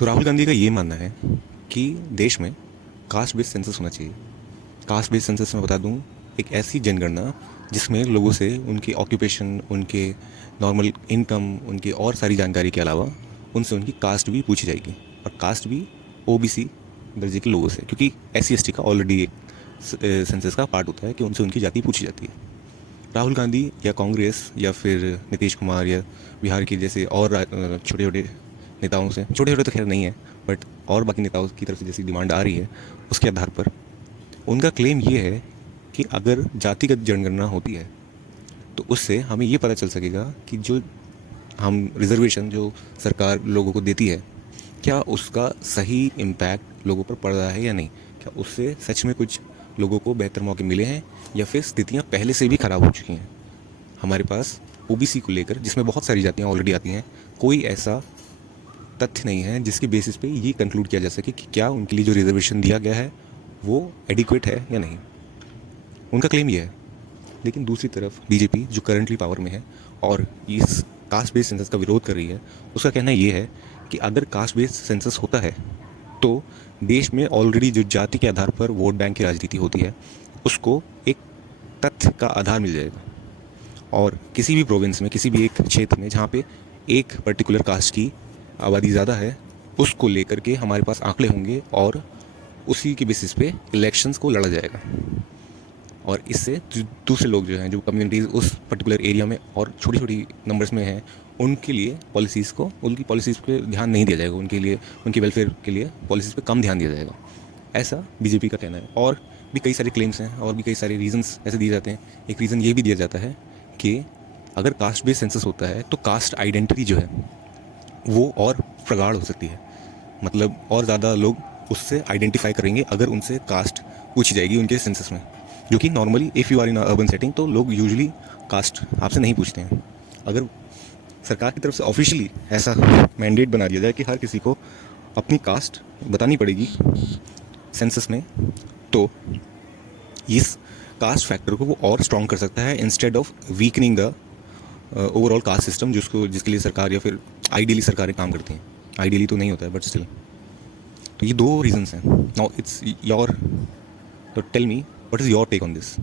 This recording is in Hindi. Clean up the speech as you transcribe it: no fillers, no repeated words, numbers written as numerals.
तो राहुल गांधी का ये मानना है कि देश में कास्ट बेस्ड सेंसस होना चाहिए। कास्ट बेस्ड सेंसस में बता दूं, एक ऐसी जनगणना जिसमें लोगों से उनके ऑक्यूपेशन, उनके नॉर्मल इनकम, उनकी और सारी जानकारी के अलावा उनसे उनकी कास्ट भी पूछी जाएगी। और कास्ट भी ओबीसी दर्जे के लोगों से, क्योंकि SC ST का ऑलरेडी एक सेंसस का पार्ट होता है कि उनसे उनकी जाति पूछी जाती है। राहुल गांधी या कांग्रेस या फिर नीतीश कुमार या बिहार के जैसे और छोटे छोटे नेताओं से, छोटे छोटे तो खैर नहीं है, बट और बाकी नेताओं की तरफ से जैसी डिमांड आ रही है उसके आधार पर उनका क्लेम ये है कि अगर जातिगत जनगणना होती है तो उससे हमें ये पता चल सकेगा कि जो हम रिजर्वेशन जो सरकार लोगों को देती है, क्या उसका सही इम्पैक्ट लोगों पर पड़ रहा है या नहीं। क्या उससे सच में कुछ लोगों को बेहतर मौके मिले हैं या फिर स्थितियाँ पहले से भी ख़राब हो चुकी हैं। हमारे पास ओबीसी को लेकर, जिसमें बहुत सारी जातियाँ ऑलरेडी आती हैं, कोई ऐसा तथ्य नहीं है जिसके बेसिस पे ये कंक्लूड किया जा सके कि क्या उनके लिए जो रिजर्वेशन दिया गया है वो एडिक्वेट है या नहीं। उनका क्लेम ये है। लेकिन दूसरी तरफ बीजेपी जो करंटली पावर में है और इस कास्ट बेस्ड सेंसस का विरोध कर रही है, उसका कहना ये है कि अगर कास्ट बेस्ड सेंसस होता है तो देश में ऑलरेडी जो जाति के आधार पर वोट बैंक की राजनीति होती है उसको एक तथ्य का आधार मिल जाएगा। और किसी भी प्रोविंस में, किसी भी एक क्षेत्र में जहाँ पे एक पर्टिकुलर कास्ट की आबादी ज़्यादा है, उसको लेकर के हमारे पास आंकड़े होंगे और उसी के बेसिस पे इलेक्शंस को लड़ा जाएगा। और इससे दूसरे लोग जो हैं, जो कम्युनिटीज़ उस पर्टिकुलर एरिया में और छोटी छोटी नंबर्स में हैं, उनके लिए उनकी पॉलिसीज़ पे ध्यान नहीं दिया जाएगा। उनके लिए, उनके वेलफेयर के लिए पॉलिसीज़ पे कम ध्यान दिया जाएगा। ऐसा बीजेपी का कहना है। और भी कई सारे क्लेम्स हैं और भी कई सारे रीजंस ऐसे दिए जाते हैं। एक रीज़न ये भी दिया जाता है कि अगर कास्ट बेस्ड सेंसस होता है तो कास्ट आइडेंटिटी जो है वो और प्रगाढ़ हो सकती है। मतलब और ज़्यादा लोग उससे आइडेंटिफाई करेंगे अगर उनसे कास्ट पूछी जाएगी उनके सेंसस में, जो कि normally if you are in urban setting तो लोग यूजुअली कास्ट आपसे नहीं पूछते हैं। अगर सरकार की तरफ से ऑफिशियली ऐसा मैंडेट बना दिया जाए कि हर किसी को अपनी कास्ट बतानी पड़ेगी सेंसस में, तो इस कास्ट फैक्टर को वो और स्ट्रॉन्ग कर सकता है instead of weakening the overall caste system, जिसके लिए सरकार या फिर आइडियली सरकारें काम करती हैं। आइडियली तो नहीं होता है बट स्टिल। तो ये दो रीजंस हैं। नाउ इट्स योर, तो tell me what is your take on this.